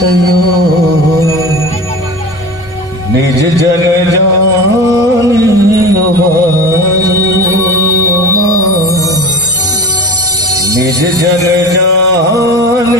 तयो निज जन जानियो निज जन जानियो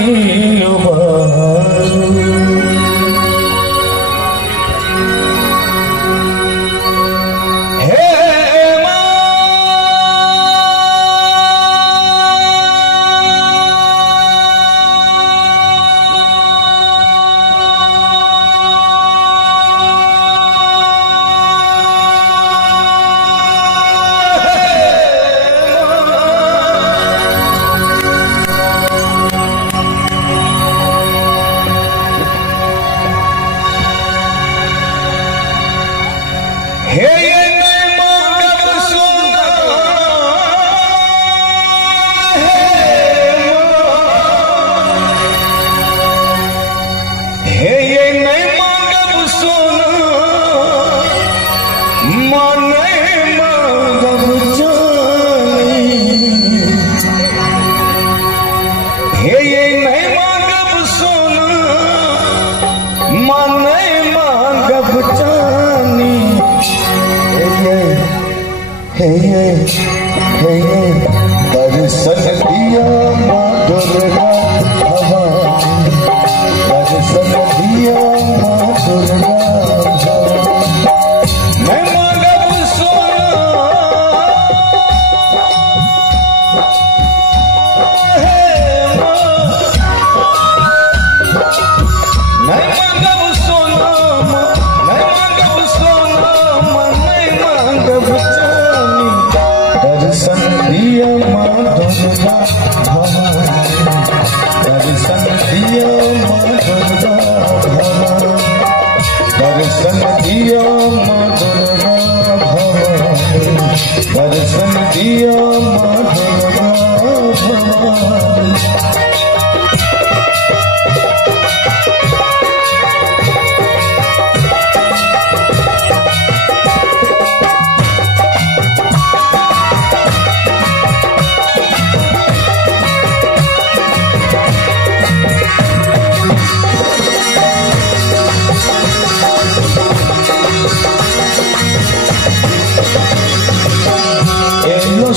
दर्शन दिया माँ दुर्गा भवानी, दर्शन दिया माँ दुर्गा भवानी। मैं मांगब सोना है माँ, मैं मांगब सोना माँ, मैं मांगब सोना माँ, मैं मांगब चांदी। दर्शन दिया माँ दुर्गा भवानी, दर्शन दिया माँ दुर्गा भवानी, दर्शन दिया माँ दुर्गा भवानी, दर्शन दिया माँ दुर्गा भवानी।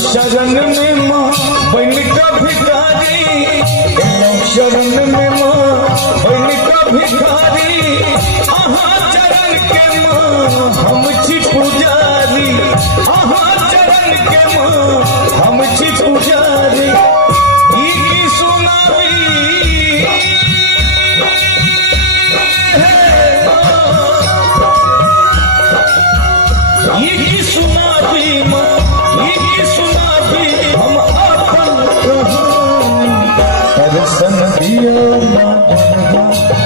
शरण में माँ बन का भिखारी, शरण में माँ बन का भिखारी, आहा चरण के माँ हम छी पुजारी, आहा चरण के माँ हम छी पुजारी। ई की सुनावी ई की सुनावी माँ, ई की सुनावी हम अपन कहानी। दर्शन दिया माँ दुर्गा